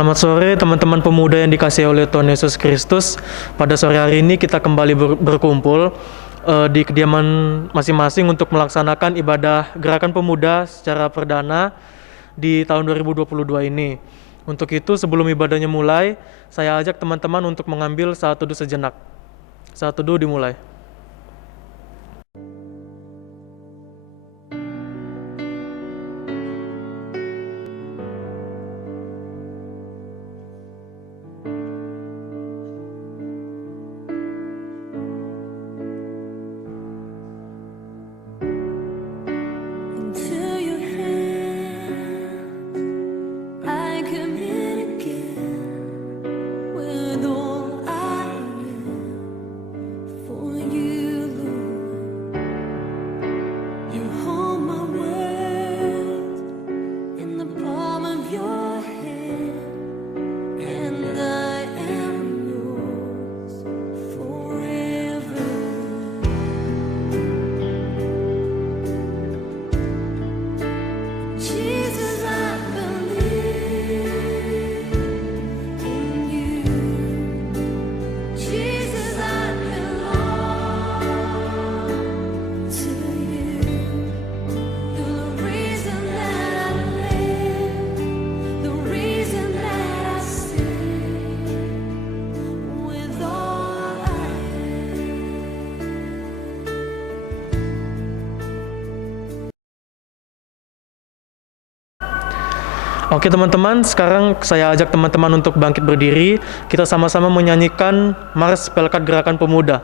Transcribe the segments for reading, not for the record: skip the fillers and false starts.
Selamat sore teman-teman pemuda yang dikasihi oleh Tuhan Yesus Kristus. Pada sore hari ini kita kembali berkumpul di kediaman masing-masing untuk melaksanakan ibadah Gerakan Pemuda secara perdana di tahun 2022 ini. Untuk itu sebelum ibadahnya mulai, saya ajak teman-teman untuk mengambil saat teduh sejenak. Saat teduh dimulai. Oke teman-teman, sekarang saya ajak teman-teman untuk bangkit berdiri. Kita sama-sama menyanyikan Mars Pelkat Gerakan Pemuda.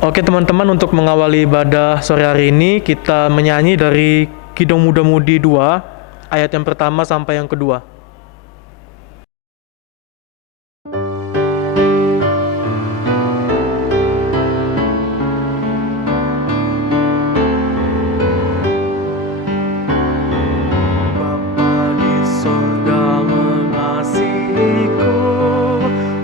Oke teman-teman, untuk mengawali ibadah sore hari ini kita menyanyi dari Kidung Muda Mudi 2 ayat yang pertama sampai yang kedua. Bapa di sorga mengasihiku,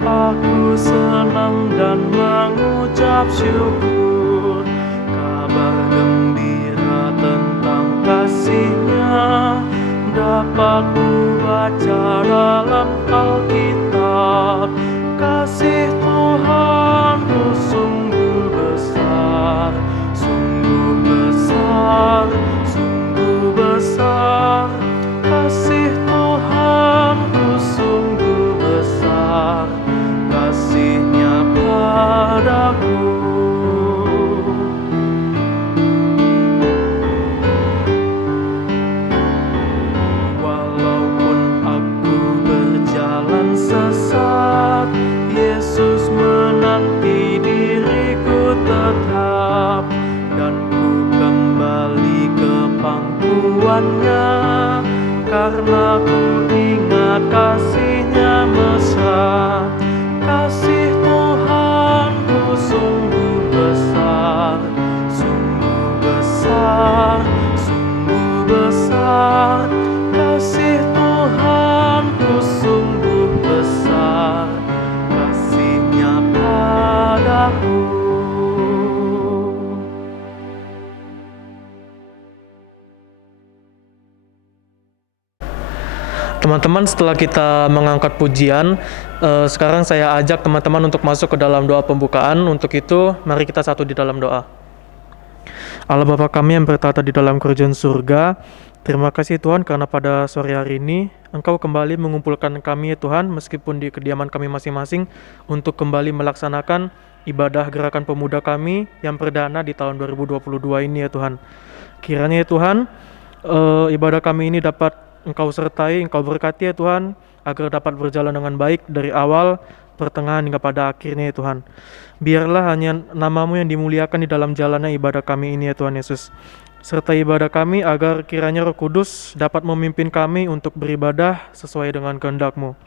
aku senang dan mengucap syukur, kabar gembira tentang kasih-Nya dapat ku baca dalam Alkitab. Kasih Tuhanku sungguh besar, sungguh besar, sungguh besar. Kasih Tuhanku sungguh besar, kasih-Nya padaku. Walaupun aku berjalan sesat, Yesus menanti diriku tetap, dan ku kembali ke pangkuannya, karena ku ingat kasih-Nya mesra. Kasih Tuhanku sungguh besar, sungguh besar, sungguh besar. Kasih Tuhanku sungguh besar, kasih-Nya padaku. Teman-teman, setelah kita mengangkat pujian, sekarang saya ajak teman-teman untuk masuk ke dalam doa pembukaan. Untuk itu, mari kita satu di dalam doa. Allah Bapa kami yang bertata di dalam kerajaan surga, terima kasih Tuhan karena pada sore hari ini Engkau kembali mengumpulkan kami ya Tuhan, meskipun di kediaman kami masing-masing, untuk kembali melaksanakan ibadah gerakan pemuda kami yang perdana di tahun 2022 ini ya Tuhan. Kiranya ya Tuhan, ibadah kami ini dapat Engkau sertai, Engkau berkati ya Tuhan, agar dapat berjalan dengan baik dari awal, pertengahan hingga pada akhirnya ya Tuhan. Biarlah hanya nama-Mu yang dimuliakan di dalam jalannya ibadah kami ini ya Tuhan Yesus. Serta ibadah kami agar kiranya Roh Kudus dapat memimpin kami untuk beribadah sesuai dengan kehendak-Mu.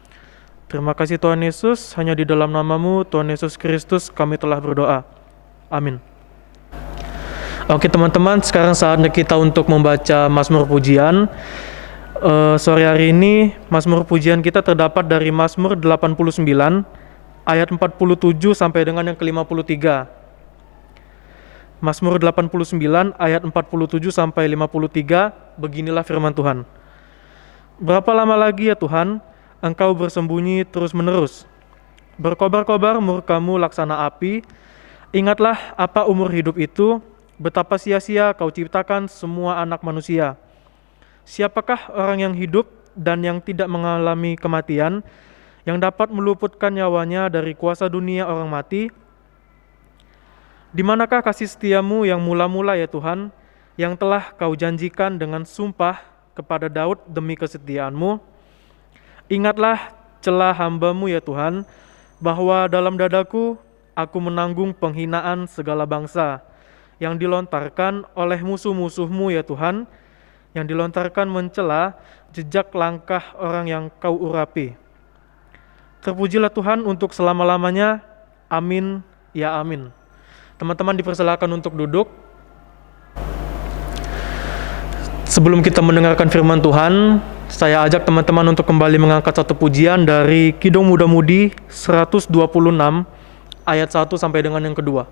Terima kasih Tuhan Yesus, hanya di dalam nama-Mu, Tuhan Yesus Kristus, kami telah berdoa. Amin. Oke teman-teman, sekarang saatnya kita untuk membaca Mazmur Pujian. Sore hari ini Mazmur Pujian kita terdapat dari Mazmur 89 ayat 47 sampai dengan yang ke-53. Mazmur 89 ayat 47 sampai 53, beginilah firman Tuhan. Berapa lama lagi ya Tuhan, Engkau bersembunyi terus-menerus? Berkobar-kobar murka-Mu laksana api. Ingatlah apa umur hidup itu, betapa sia-sia Kau ciptakan semua anak manusia. Siapakah orang yang hidup dan yang tidak mengalami kematian, yang dapat meluputkan nyawanya dari kuasa dunia orang mati? Di manakah kasih setia-Mu yang mula-mula ya Tuhan, yang telah Kau janjikan dengan sumpah kepada Daud demi kesetiaan-Mu? Ingatlah celah hamba-Mu ya Tuhan, bahwa dalam dadaku aku menanggung penghinaan segala bangsa, yang dilontarkan oleh musuh-musuh-Mu ya Tuhan, yang dilontarkan mencela jejak langkah orang yang Kau urapi. Terpujilah Tuhan untuk selama-lamanya. Amin, ya amin. Teman-teman dipersilakan untuk duduk. Sebelum kita mendengarkan firman Tuhan, saya ajak teman-teman untuk kembali mengangkat satu pujian dari Kidung Muda-Mudi 126 ayat 1 sampai dengan yang kedua.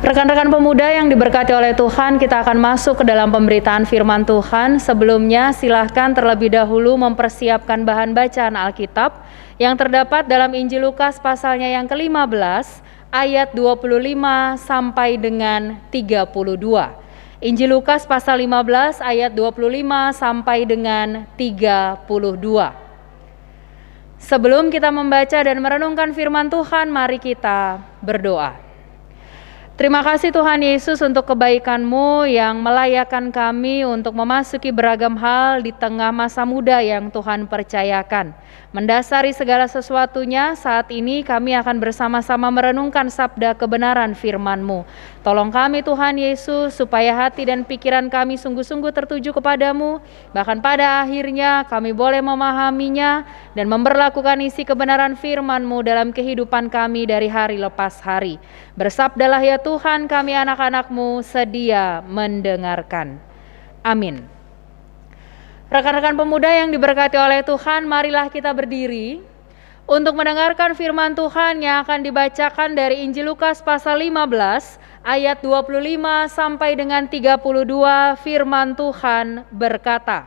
Rekan-rekan pemuda yang diberkati oleh Tuhan, kita akan masuk ke dalam pemberitaan firman Tuhan. Sebelumnya, silahkan terlebih dahulu mempersiapkan bahan bacaan Alkitab yang terdapat dalam Injil Lukas pasalnya yang ke-15, ayat 25 sampai dengan 32. Injil Lukas pasal 15, ayat 25 sampai dengan 32. Sebelum kita membaca dan merenungkan firman Tuhan, mari kita berdoa. Terima kasih Tuhan Yesus untuk kebaikan-Mu yang melayakkan kami untuk memasuki beragam hal di tengah masa muda yang Tuhan percayakan. Mendasari segala sesuatunya, saat ini kami akan bersama-sama merenungkan sabda kebenaran firman-Mu. Tolong kami Tuhan Yesus, supaya hati dan pikiran kami sungguh-sungguh tertuju kepadamu, bahkan pada akhirnya kami boleh memahaminya dan memberlakukan isi kebenaran firman-Mu dalam kehidupan kami dari hari lepas hari. Bersabdalah ya Tuhan, kami anak-anak-Mu sedia mendengarkan. Amin. Rekan-rekan pemuda yang diberkati oleh Tuhan, marilah kita berdiri untuk mendengarkan firman Tuhan yang akan dibacakan dari Injil Lukas pasal 15 ayat 25 sampai dengan 32. Firman Tuhan berkata,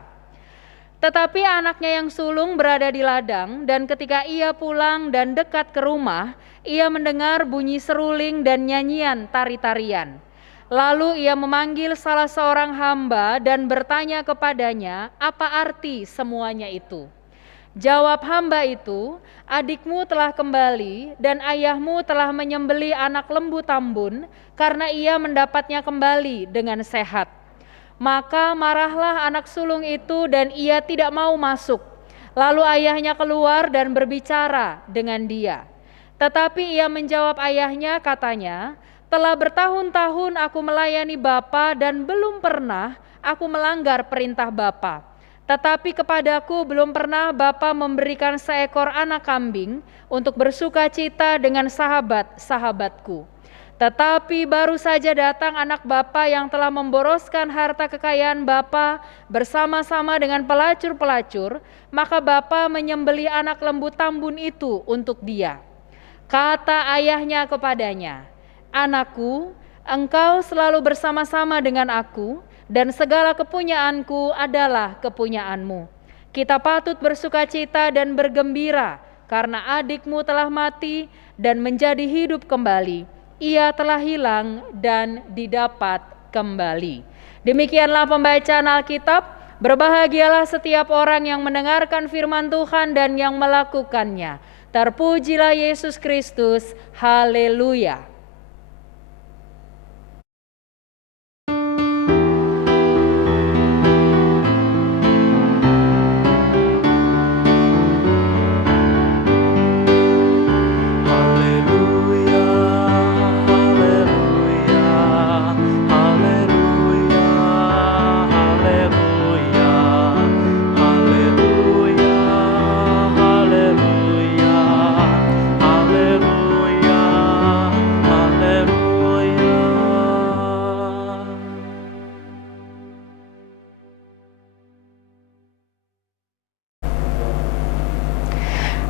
"Tetapi anaknya yang sulung berada di ladang, dan ketika ia pulang dan dekat ke rumah, ia mendengar bunyi seruling dan nyanyian tari-tarian. Lalu ia memanggil salah seorang hamba dan bertanya kepadanya, apa arti semuanya itu? Jawab hamba itu, adikmu telah kembali dan ayahmu telah menyembeli anak lembu tambun karena ia mendapatnya kembali dengan sehat. Maka marahlah anak sulung itu dan ia tidak mau masuk. Lalu ayahnya keluar dan berbicara dengan dia. Tetapi ia menjawab ayahnya, katanya, telah bertahun-tahun aku melayani Bapa dan belum pernah aku melanggar perintah Bapa. Tetapi kepadaku belum pernah Bapa memberikan seekor anak kambing untuk bersuka cita dengan sahabat-sahabatku. Tetapi baru saja datang anak Bapa yang telah memboroskan harta kekayaan Bapa bersama-sama dengan pelacur-pelacur, maka Bapa menyembeli anak lembu tambun itu untuk dia. Kata ayahnya kepadanya, anakku, engkau selalu bersama-sama dengan aku, dan segala kepunyaanku adalah kepunyaanmu. Kita patut bersuka cita dan bergembira, karena adikmu telah mati dan menjadi hidup kembali. Ia telah hilang dan didapat kembali." Demikianlah pembacaan Alkitab. Berbahagialah setiap orang yang mendengarkan firman Tuhan dan yang melakukannya. Terpujilah Yesus Kristus. Haleluya.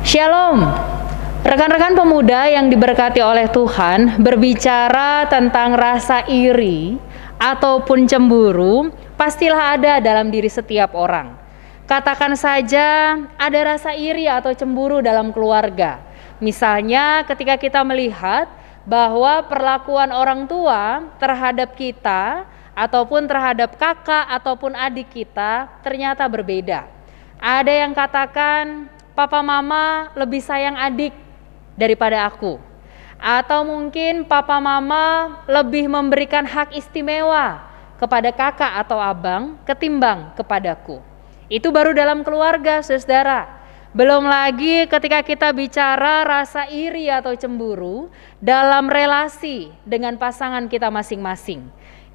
Shalom, rekan-rekan pemuda yang diberkati oleh Tuhan. Berbicara tentang rasa iri ataupun cemburu, pastilah ada dalam diri setiap orang. Katakan saja ada rasa iri atau cemburu dalam keluarga. Misalnya ketika kita melihat bahwa perlakuan orang tua terhadap kita ataupun terhadap kakak ataupun adik kita ternyata berbeda. Ada yang katakan, papa mama lebih sayang adik daripada aku. Atau mungkin papa mama lebih memberikan hak istimewa kepada kakak atau abang ketimbang kepadaku. Itu baru dalam keluarga, saudara. Belum lagi ketika kita bicara rasa iri atau cemburu dalam relasi dengan pasangan kita masing-masing.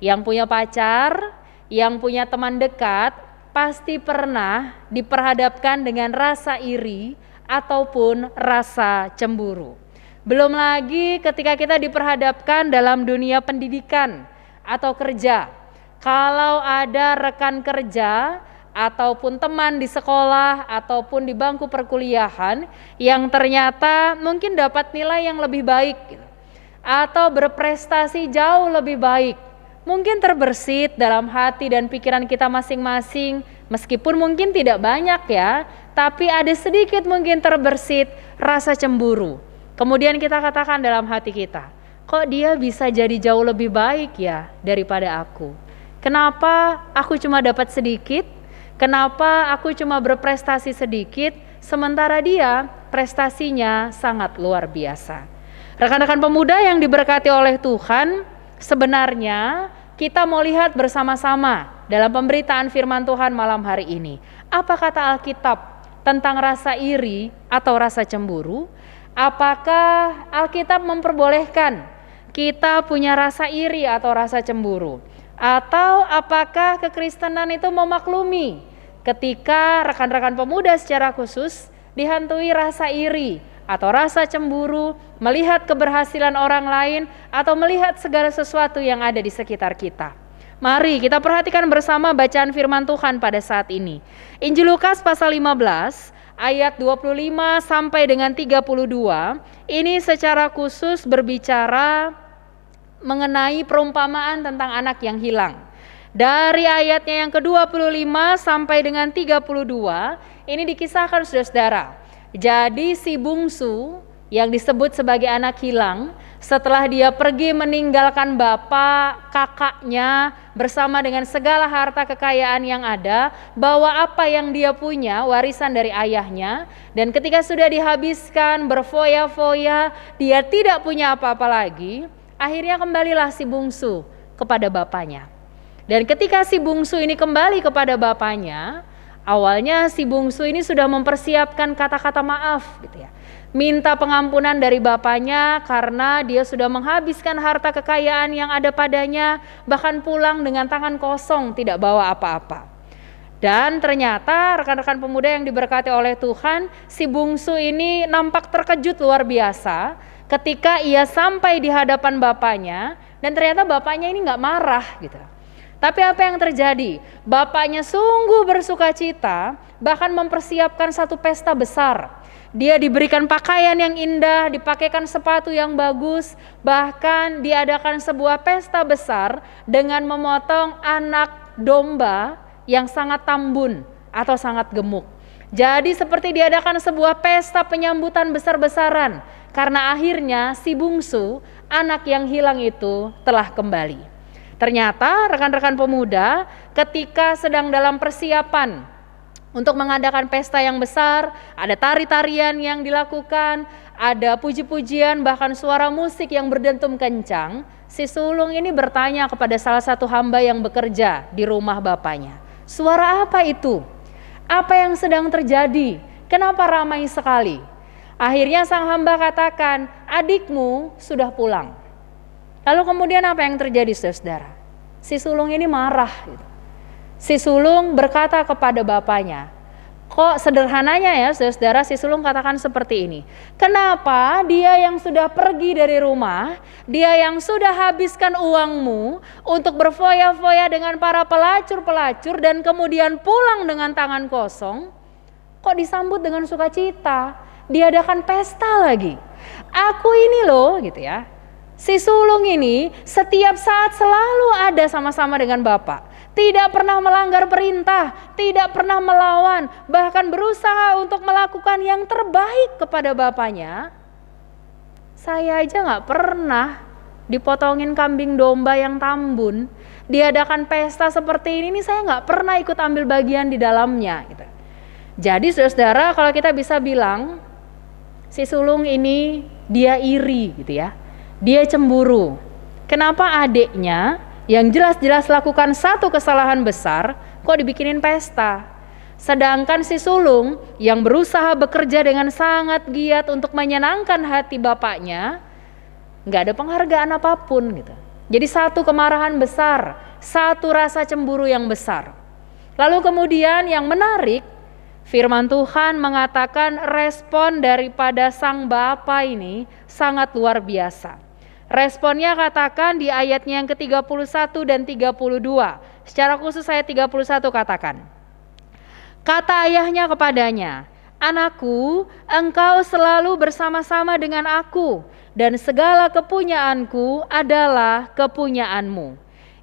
Yang punya pacar, yang punya teman dekat, pasti pernah diperhadapkan dengan rasa iri ataupun rasa cemburu. Belum lagi ketika kita diperhadapkan dalam dunia pendidikan atau kerja. Kalau ada rekan kerja ataupun teman di sekolah ataupun di bangku perkuliahan yang ternyata mungkin dapat nilai yang lebih baik atau berprestasi jauh lebih baik, mungkin terbersit dalam hati dan pikiran kita masing-masing, meskipun mungkin tidak banyak ya, tapi ada sedikit mungkin terbersit rasa cemburu. Kemudian kita katakan dalam hati kita, kok dia bisa jadi jauh lebih baik ya daripada aku? Kenapa aku cuma dapat sedikit? Kenapa aku cuma berprestasi sedikit, sementara dia prestasinya sangat luar biasa? Rekan-rekan pemuda yang diberkati oleh Tuhan, sebenarnya kita mau lihat bersama-sama dalam pemberitaan firman Tuhan malam hari ini. Apa kata Alkitab tentang rasa iri atau rasa cemburu? Apakah Alkitab memperbolehkan kita punya rasa iri atau rasa cemburu? Atau apakah kekristenan itu memaklumi ketika rekan-rekan pemuda secara khusus dihantui rasa iri atau rasa cemburu, melihat keberhasilan orang lain atau melihat segala sesuatu yang ada di sekitar kita? Mari kita perhatikan bersama bacaan firman Tuhan pada saat ini. Injil Lukas pasal 15 ayat 25 sampai dengan 32, ini secara khusus berbicara mengenai perumpamaan tentang anak yang hilang. Dari ayatnya yang ke-25 sampai dengan 32, ini dikisahkan saudara-saudara. Jadi si bungsu yang disebut sebagai anak hilang, setelah dia pergi meninggalkan bapak, kakaknya bersama dengan segala harta kekayaan yang ada, bawa apa yang dia punya, warisan dari ayahnya, dan ketika sudah dihabiskan, berfoya-foya, dia tidak punya apa-apa lagi, akhirnya kembalilah si bungsu kepada bapaknya. Dan ketika si bungsu ini kembali kepada bapaknya, awalnya si bungsu ini sudah mempersiapkan kata-kata maaf gitu ya. Minta pengampunan dari bapaknya karena dia sudah menghabiskan harta kekayaan yang ada padanya, bahkan pulang dengan tangan kosong, tidak bawa apa-apa. Dan ternyata rekan-rekan pemuda yang diberkati oleh Tuhan, si bungsu ini nampak terkejut luar biasa ketika ia sampai di hadapan bapaknya, dan ternyata bapaknya ini nggak marah gitu. Tapi apa yang terjadi? Bapaknya sungguh bersukacita, bahkan mempersiapkan satu pesta besar. Dia diberikan pakaian yang indah, dipakaikan sepatu yang bagus, bahkan diadakan sebuah pesta besar dengan memotong anak domba yang sangat tambun atau sangat gemuk. Jadi seperti diadakan sebuah pesta penyambutan besar-besaran, karena akhirnya si bungsu, anak yang hilang itu telah kembali. Ternyata rekan-rekan pemuda ketika sedang dalam persiapan untuk mengadakan pesta yang besar, ada tari-tarian yang dilakukan, ada puji-pujian, bahkan suara musik yang berdentum kencang, si sulung ini bertanya kepada salah satu hamba yang bekerja di rumah bapaknya, "Suara apa itu? Apa yang sedang terjadi? Kenapa ramai sekali?" Akhirnya sang hamba katakan, "Adikmu sudah pulang." Lalu kemudian apa yang terjadi saudara? Si sulung ini marah gitu. Si sulung berkata kepada bapaknya, kok sederhananya ya saudara, si sulung katakan seperti ini, kenapa dia yang sudah pergi dari rumah, dia yang sudah habiskan uangmu untuk berfoya-foya dengan para pelacur-pelacur dan kemudian pulang dengan tangan kosong, kok disambut dengan sukacita, diadakan pesta lagi. Aku ini loh gitu ya. Si sulung ini setiap saat selalu ada sama-sama dengan bapak. Tidak pernah melanggar perintah, tidak pernah melawan, bahkan berusaha untuk melakukan yang terbaik kepada bapaknya. Saya aja gak pernah dipotongin kambing domba yang tambun. Diadakan pesta seperti ini saya gak pernah ikut ambil bagian di dalamnya. Gitu. Jadi saudara, kalau kita bisa bilang, si sulung ini dia iri gitu ya. Dia cemburu. Kenapa adiknya yang jelas-jelas lakukan satu kesalahan besar kok dibikinin pesta? Sedangkan si sulung yang berusaha bekerja dengan sangat giat untuk menyenangkan hati bapaknya, gak ada penghargaan apapun gitu. Jadi satu kemarahan besar, satu rasa cemburu yang besar. Lalu kemudian yang menarik, firman Tuhan mengatakan respon daripada sang bapa ini sangat luar biasa. Responnya katakan di ayatnya yang ke-31 dan 32. Secara khusus ayat 31 katakan. Kata ayahnya kepadanya, "Anakku, engkau selalu bersama-sama dengan aku dan segala kepunyaanku adalah kepunyaanmu."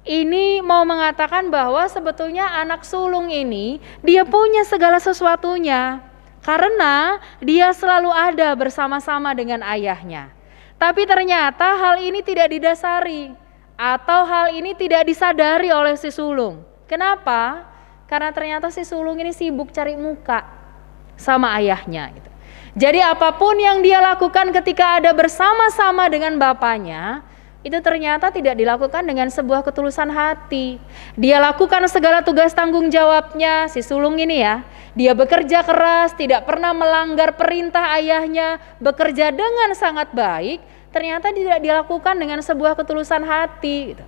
Ini mau mengatakan bahwa sebetulnya anak sulung ini dia punya segala sesuatunya karena dia selalu ada bersama-sama dengan ayahnya. Tapi ternyata hal ini tidak didasari atau hal ini tidak disadari oleh si sulung. Kenapa? Karena ternyata si sulung ini sibuk cari muka sama ayahnya. Gitu. Jadi apapun yang dia lakukan ketika ada bersama-sama dengan bapaknya, itu ternyata tidak dilakukan dengan sebuah ketulusan hati. Dia lakukan segala tugas tanggung jawabnya, si sulung ini ya. Dia bekerja keras, tidak pernah melanggar perintah ayahnya, bekerja dengan sangat baik, ternyata tidak dilakukan dengan sebuah ketulusan hati gitu.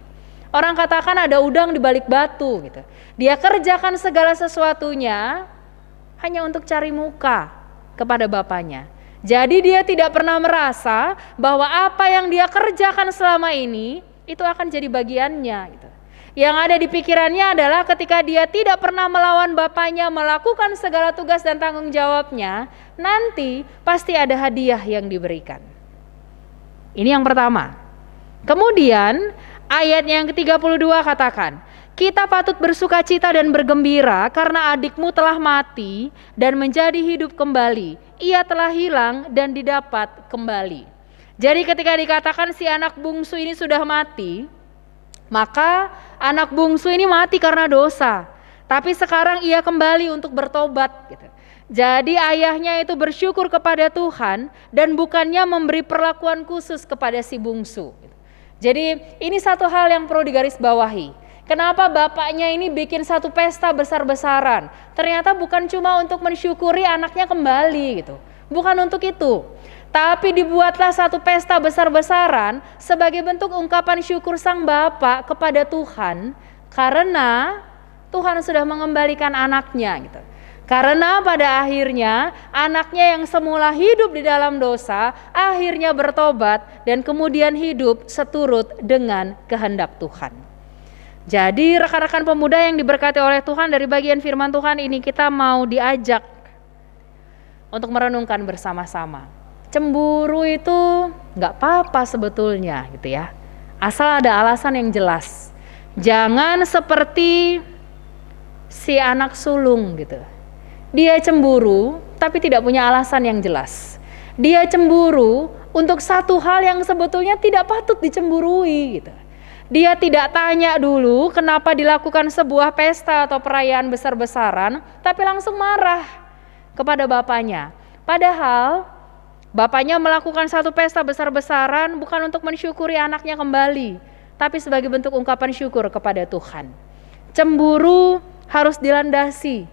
Orang katakan ada udang di balik batu gitu. Dia kerjakan segala sesuatunya hanya untuk cari muka kepada bapaknya. Jadi dia tidak pernah merasa bahwa apa yang dia kerjakan selama ini itu akan jadi bagiannya gitu. Yang ada di pikirannya adalah ketika dia tidak pernah melawan bapaknya, melakukan segala tugas dan tanggung jawabnya, nanti pasti ada hadiah yang diberikan. Ini yang pertama. Kemudian ayat yang ke-32 katakan, kita patut bersukacita dan bergembira karena adikmu telah mati dan menjadi hidup kembali. Ia telah hilang dan didapat kembali. Jadi ketika dikatakan si anak bungsu ini sudah mati, maka anak bungsu ini mati karena dosa. Tapi sekarang ia kembali untuk bertobat gitu. Jadi ayahnya itu bersyukur kepada Tuhan dan bukannya memberi perlakuan khusus kepada si bungsu. Jadi ini satu hal yang perlu digarisbawahi. Kenapa bapaknya ini bikin satu pesta besar-besaran? Ternyata bukan cuma untuk mensyukuri anaknya kembali gitu. Bukan untuk itu. Tapi dibuatlah satu pesta besar-besaran sebagai bentuk ungkapan syukur sang bapak kepada Tuhan. Karena Tuhan sudah mengembalikan anaknya gitu. Karena pada akhirnya anaknya yang semula hidup di dalam dosa akhirnya bertobat dan kemudian hidup seturut dengan kehendak Tuhan. Jadi rekan-rekan pemuda yang diberkati oleh Tuhan, dari bagian firman Tuhan ini kita mau diajak untuk merenungkan bersama-sama. Cemburu itu nggak apa-apa sebetulnya gitu ya. Asal ada alasan yang jelas. Jangan seperti si anak sulung gitu. Dia cemburu tapi tidak punya alasan yang jelas. Dia cemburu untuk satu hal yang sebetulnya tidak patut dicemburui gitu. Dia tidak tanya dulu kenapa dilakukan sebuah pesta atau perayaan besar-besaran, tapi langsung marah kepada bapaknya. Padahal bapaknya melakukan satu pesta besar-besaran bukan untuk mensyukuri anaknya kembali, tapi sebagai bentuk ungkapan syukur kepada Tuhan. Cemburu harus dilandasi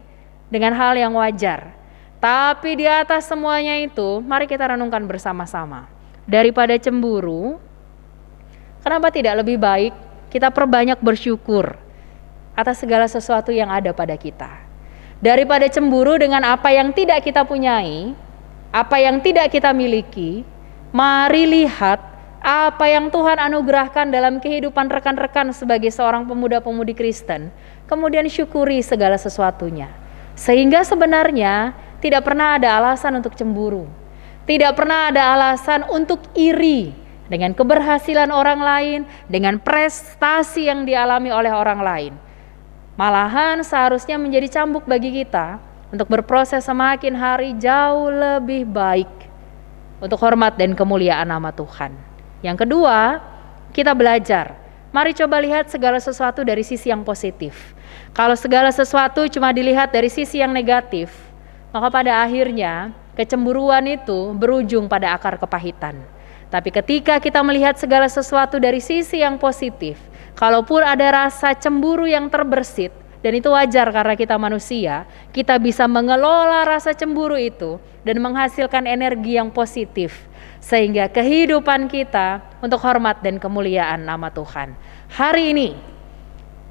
dengan hal yang wajar. Tapi di atas semuanya itu, mari kita renungkan bersama-sama. Daripada cemburu, kenapa tidak lebih baik kita perbanyak bersyukur atas segala sesuatu yang ada pada kita. Daripada cemburu dengan apa yang tidak kita punyai, apa yang tidak kita miliki, mari lihat apa yang Tuhan anugerahkan dalam kehidupan rekan-rekan sebagai seorang pemuda-pemudi Kristen. Kemudian syukuri segala sesuatunya. Sehingga sebenarnya tidak pernah ada alasan untuk cemburu. Tidak pernah ada alasan untuk iri dengan keberhasilan orang lain, dengan prestasi yang dialami oleh orang lain. Malahan seharusnya menjadi cambuk bagi kita untuk berproses semakin hari jauh lebih baik untuk hormat dan kemuliaan nama Tuhan. Yang kedua, kita belajar. Mari coba lihat segala sesuatu dari sisi yang positif. Kalau segala sesuatu cuma dilihat dari sisi yang negatif, maka pada akhirnya kecemburuan itu berujung pada akar kepahitan. Tapi ketika kita melihat segala sesuatu dari sisi yang positif, kalaupun ada rasa cemburu yang terbersit, dan itu wajar karena kita manusia, kita bisa mengelola rasa cemburu itu dan menghasilkan energi yang positif, sehingga kehidupan kita untuk hormat dan kemuliaan nama Tuhan. Hari ini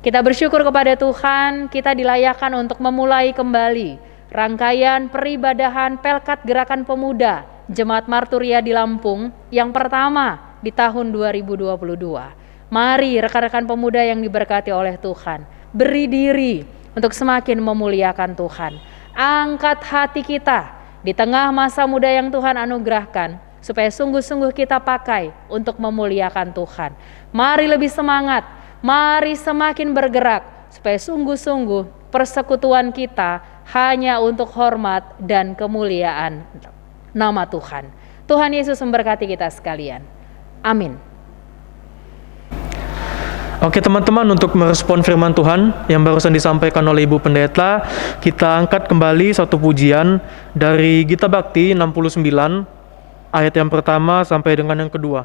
kita bersyukur kepada Tuhan, kita dilayakkan untuk memulai kembali rangkaian peribadahan Pelkat Gerakan Pemuda Jemaat Marturia di Lampung yang pertama di tahun 2022. Mari rekan-rekan pemuda yang diberkati oleh Tuhan, beri diri untuk semakin memuliakan Tuhan. Angkat hati kita di tengah masa muda yang Tuhan anugerahkan, supaya sungguh-sungguh kita pakai untuk memuliakan Tuhan. Mari lebih semangat, mari semakin bergerak, supaya sungguh-sungguh persekutuan kita hanya untuk hormat dan kemuliaan nama Tuhan. Tuhan Yesus memberkati kita sekalian. Amin. Oke teman-teman, untuk merespon firman Tuhan yang barusan disampaikan oleh Ibu Pendeta, kita angkat kembali satu pujian dari Gita Bakti 69, ayat yang pertama sampai dengan yang kedua.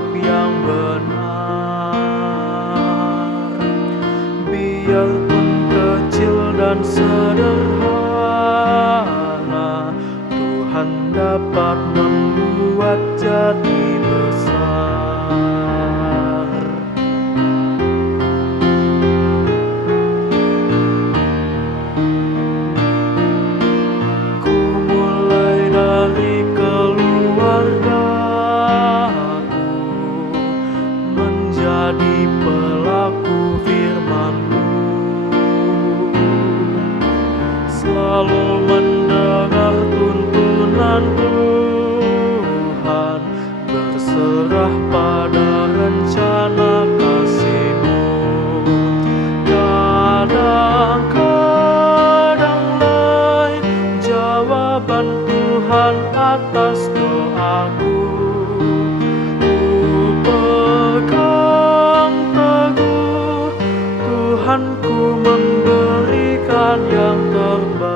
sikap yang benar. Biarpun kecil dan sederhana, Tuhan dapat membuat jadi besar. Ku mulai dari keluargaku, menjadi pelaku firman-Mu, selalu mendengar tuntunan Tuhan, berserah pada rencana kasih-Mu. Kadang-kadang lain jawaban Tuhan atas doaku. Ku pegang teguh, Tuhanku memberikan yang terbaik.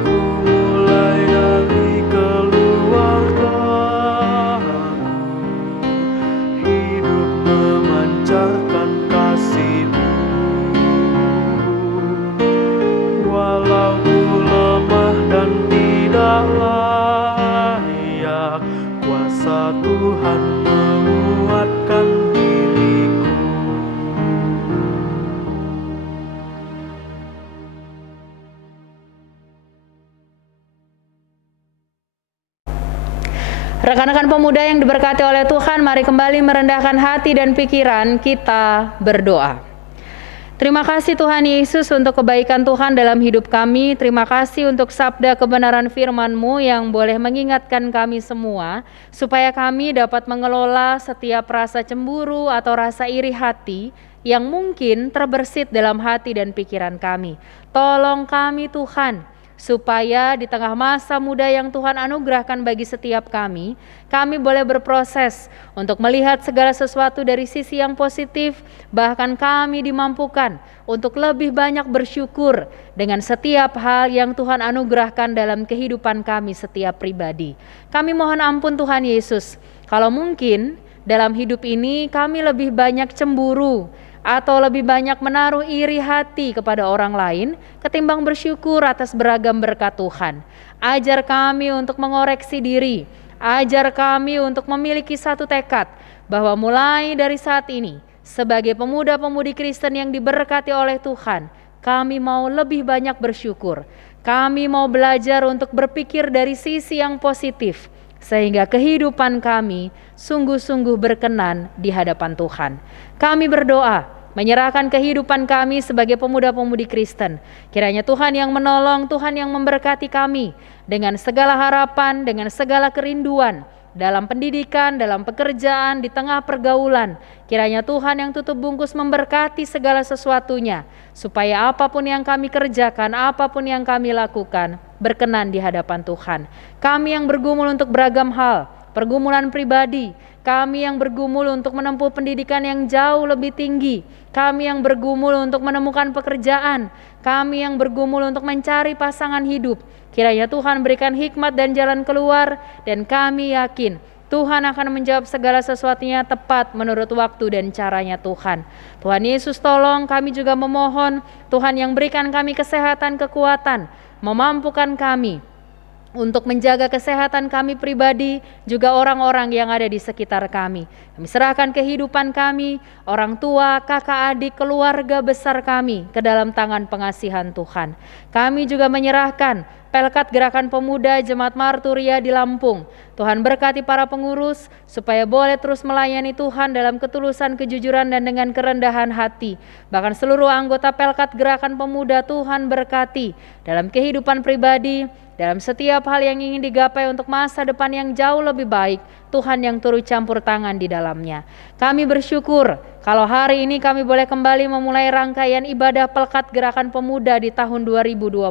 Ku mulai dari keluargaku, hidup memancarkan kasih-Mu. Walau ku lemah dan tidak layak, kuasa Tuhan menguatkan diriku. Rekan-rekan pemuda yang diberkati oleh Tuhan, mari kembali merendahkan hati dan pikiran kita berdoa. Terima kasih Tuhan Yesus untuk kebaikan Tuhan dalam hidup kami. Terima kasih untuk sabda kebenaran firman-Mu yang boleh mengingatkan kami semua, supaya kami dapat mengelola setiap rasa cemburu atau rasa iri hati yang mungkin terbersit dalam hati dan pikiran kami. Tolong kami Tuhan, supaya di tengah masa muda yang Tuhan anugerahkan bagi setiap kami boleh berproses untuk melihat segala sesuatu dari sisi yang positif, bahkan kami dimampukan untuk lebih banyak bersyukur dengan setiap hal yang Tuhan anugerahkan dalam kehidupan kami setiap pribadi. Kami mohon ampun Tuhan Yesus, kalau mungkin dalam hidup ini kami lebih banyak cemburu, atau lebih banyak menaruh iri hati kepada orang lain ketimbang bersyukur atas beragam berkat Tuhan. Ajar kami untuk mengoreksi diri, ajar kami untuk memiliki satu tekad bahwa mulai dari saat ini sebagai pemuda-pemudi Kristen yang diberkati oleh Tuhan, kami mau lebih banyak bersyukur. Kami mau belajar untuk berpikir dari sisi yang positif, sehingga kehidupan kami sungguh-sungguh berkenan di hadapan Tuhan. Kami berdoa, menyerahkan kehidupan kami sebagai pemuda-pemudi Kristen. Kiranya Tuhan yang menolong, Tuhan yang memberkati kami dengan segala harapan, dengan segala kerinduan, dalam pendidikan, dalam pekerjaan, di tengah pergaulan. Kiranya Tuhan yang tutup bungkus memberkati segala sesuatunya, supaya apapun yang kami kerjakan, apapun yang kami lakukan, berkenan di hadapan Tuhan. Kami yang bergumul untuk beragam hal, pergumulan pribadi, kami yang bergumul untuk menempuh pendidikan yang jauh lebih tinggi, kami yang bergumul untuk menemukan pekerjaan, kami yang bergumul untuk mencari pasangan hidup. Kiranya Tuhan berikan hikmat dan jalan keluar, dan kami yakin Tuhan akan menjawab segala sesuatunya tepat menurut waktu dan caranya Tuhan. Tuhan Yesus tolong, kami juga memohon Tuhan yang berikan kami kesehatan, kekuatan, memampukan kami untuk menjaga kesehatan kami pribadi, juga orang-orang yang ada di sekitar kami. Kami serahkan kehidupan kami, orang tua, kakak adik, keluarga besar kami ke dalam tangan pengasihan Tuhan. Kami juga menyerahkan Pelkat Gerakan Pemuda Jemaat Marturia di Lampung. Tuhan berkati para pengurus supaya boleh terus melayani Tuhan dalam ketulusan, kejujuran, dan dengan kerendahan hati. Bahkan seluruh anggota Pelkat Gerakan Pemuda Tuhan berkati dalam kehidupan pribadi, dalam setiap hal yang ingin digapai untuk masa depan yang jauh lebih baik. Tuhan yang turut campur tangan di dalamnya. Kami bersyukur kalau hari ini kami boleh kembali memulai rangkaian ibadah Pelkat Gerakan Pemuda di tahun 2022.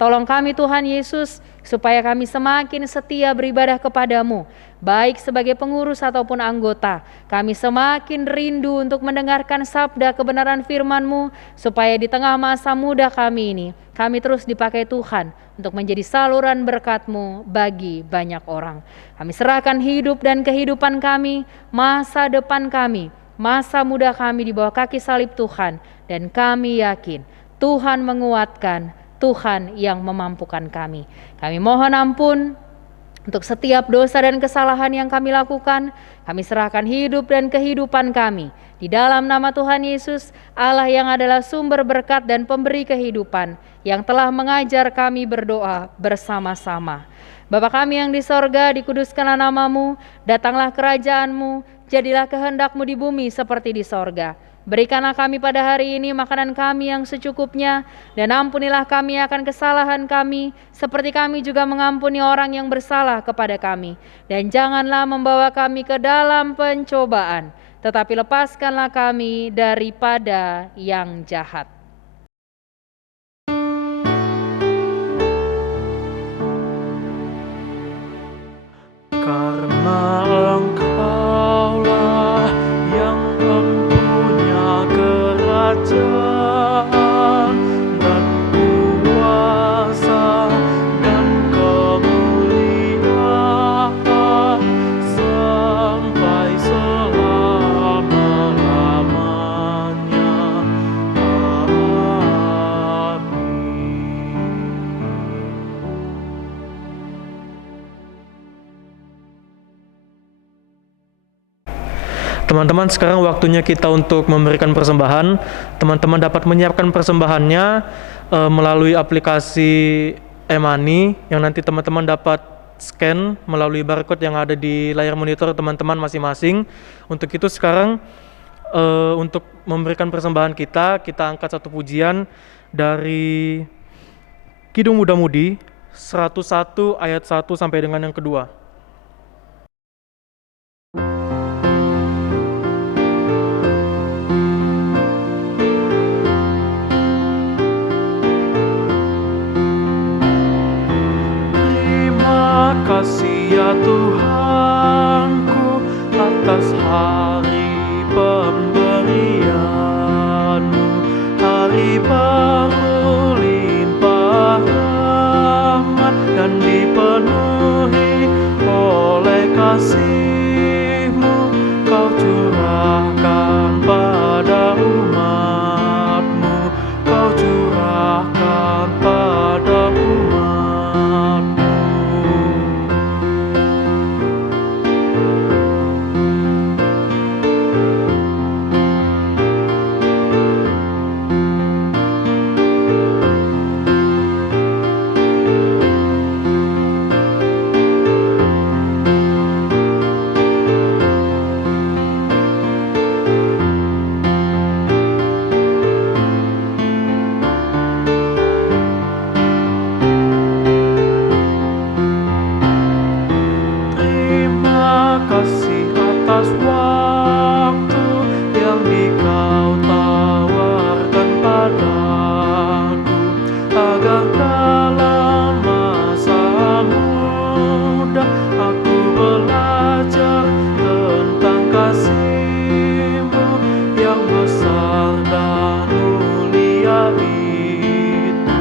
Tolong kami Tuhan Yesus, supaya kami semakin setia beribadah kepadamu, baik sebagai pengurus ataupun anggota. Kami semakin rindu untuk mendengarkan sabda kebenaran firman-Mu, supaya di tengah masa muda kami ini, kami terus dipakai Tuhan untuk menjadi saluran berkat-Mu bagi banyak orang. Kami serahkan hidup dan kehidupan kami, masa depan kami, masa muda kami di bawah kaki salib Tuhan, dan kami yakin Tuhan menguatkan, Tuhan yang memampukan kami. Kami mohon ampun untuk setiap dosa dan kesalahan yang kami lakukan. Kami serahkan hidup dan kehidupan kami di dalam nama Tuhan Yesus, Allah yang adalah sumber berkat dan pemberi kehidupan, yang telah mengajar kami berdoa bersama-sama. Bapa kami yang di sorga, dikuduskanlah nama-Mu, datanglah kerajaan-Mu, jadilah kehendak-Mu di bumi seperti di sorga. Berikanlah kami pada hari ini makanan kami yang secukupnya, dan ampunilah kami akan kesalahan kami, seperti kami juga mengampuni orang yang bersalah kepada kami. Dan janganlah membawa kami ke dalam pencobaan, tetapi lepaskanlah kami daripada yang jahat. Karena Engkaulah yang mempunyai kerajaan dan kuasa dan kemuliaan sampai selama-lamanya. Amin. Teman-teman, sekarang waktunya kita untuk memberikan persembahan. Teman-teman dapat menyiapkan persembahannya melalui aplikasi e-money yang nanti teman-teman dapat scan melalui barcode yang ada di layar monitor teman-teman masing-masing. Untuk itu sekarang untuk memberikan persembahan kita angkat satu pujian dari Kidung Muda Mudi 101 ayat 1 sampai dengan yang kedua. Terima kasih ya Tuhanku atas hari pemberian-Mu, hari baru limpah rahmat dan dipenuhi oleh kasih-Mu. Kau curahkan pada umat-Mu, Kau curahkan pada umat-Mu. Terima kasih atas waktu yang Dikau tawarkan padaku, agar dalam masa muda aku belajar tentang kasih-Mu yang besar dan mulia itu,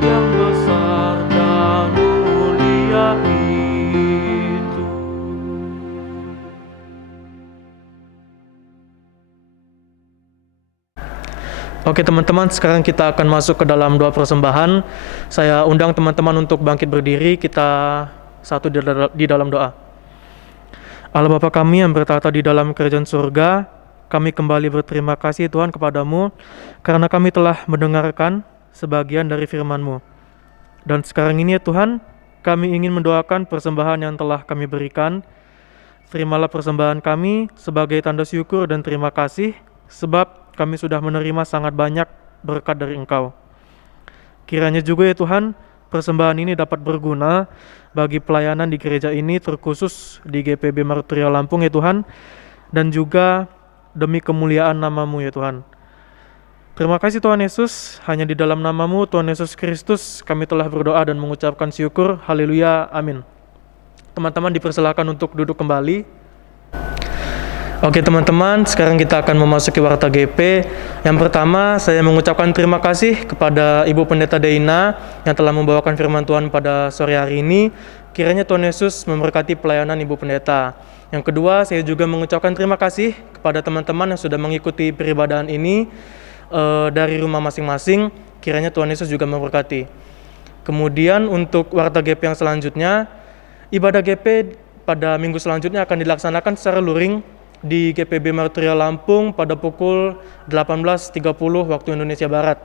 yang besar dan mulia itu. Oke teman-teman, sekarang kita akan masuk ke dalam doa persembahan. Saya undang teman-teman untuk bangkit berdiri, kita satu di dalam doa. Allah Bapa kami yang bertata di dalam kerajaan surga, kami kembali berterima kasih Tuhan kepadamu, karena kami telah mendengarkan sebagian dari firman-Mu. Dan sekarang ini ya Tuhan, kami ingin mendoakan persembahan yang telah kami berikan. Terimalah persembahan kami sebagai tanda syukur dan terima kasih, sebab kami sudah menerima sangat banyak berkat dari Engkau. Kiranya juga ya Tuhan, persembahan ini dapat berguna bagi pelayanan di gereja ini, terkhusus di GPB Maruturia Lampung ya Tuhan, dan juga demi kemuliaan nama-Mu ya Tuhan. Terima kasih Tuhan Yesus, hanya di dalam nama-Mu Tuhan Yesus Kristus kami telah berdoa dan mengucapkan syukur. Haleluya, amin. Teman-teman dipersilakan untuk duduk kembali. Oke teman-teman, sekarang kita akan memasuki Warta GP. Yang pertama, saya mengucapkan terima kasih kepada Ibu Pendeta Deina yang telah membawakan firman Tuhan pada sore hari ini. Kiranya Tuhan Yesus memberkati pelayanan Ibu Pendeta. Yang kedua, saya juga mengucapkan terima kasih kepada teman-teman yang sudah mengikuti peribadahan ini dari rumah masing-masing. Kiranya Tuhan Yesus juga memberkati. Kemudian untuk Warta GP yang selanjutnya, ibadah GP pada minggu selanjutnya akan dilaksanakan secara luring di GPB Marturia Lampung pada pukul 18.30 waktu Indonesia Barat.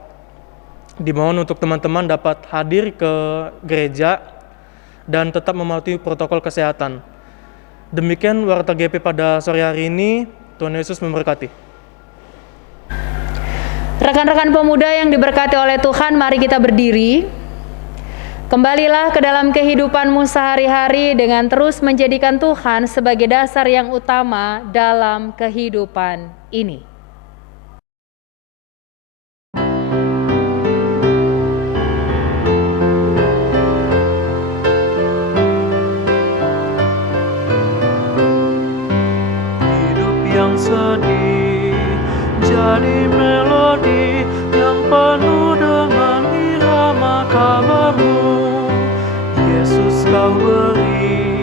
Dimohon untuk teman-teman dapat hadir ke gereja dan tetap mematuhi protokol kesehatan. Demikian Warta GP pada sore hari ini. Tuhan Yesus memberkati. Rekan-rekan pemuda yang diberkati oleh Tuhan, mari kita berdiri. Kembalilah ke dalam kehidupanmu sehari-hari dengan terus menjadikan Tuhan sebagai dasar yang utama dalam kehidupan ini. Hidup yang sedih jadi melodi yang penuh dengan irama kabar-Mu. Yesus Kau beri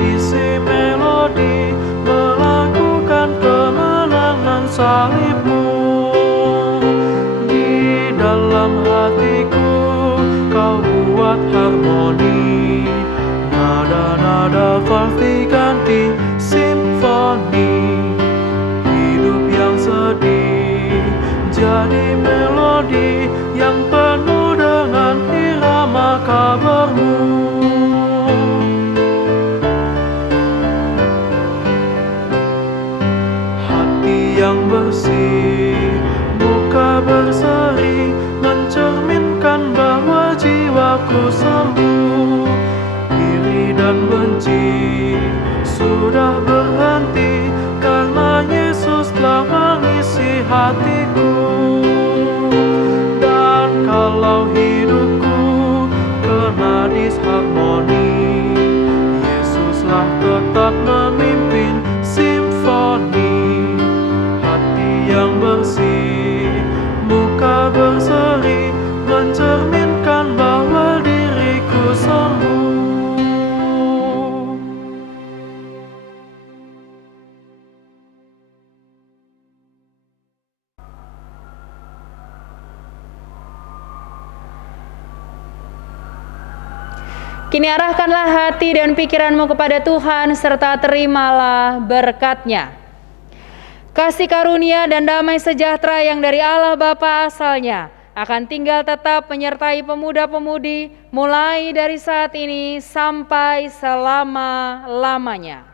isi melodi melakukan kemenangan salib-Mu. Di dalam hatiku Kau buat harmoni, nada-nada fals ganti simfoni. Hidup yang sedih jadi melodi yang penuh dengan irama kabar-Mu. Hati yang bersih, muka berseri, mencerminkan bahwa jiwaku sembuh. Iri dan benci sudah berhenti karena Yesus telah mengisi hatiku. Dan kalau hidupku kena disharmoni, Yesuslah tetap memimpin simfoni. Hati yang bersih, muka berseri, mencerminkan bahwa diriku sembuh. Kini arahkanlah hati dan pikiranmu kepada Tuhan serta terimalah berkat-Nya. Kasih karunia dan damai sejahtera yang dari Allah Bapa asalnya akan tinggal tetap menyertai pemuda-pemudi mulai dari saat ini sampai selama-lamanya.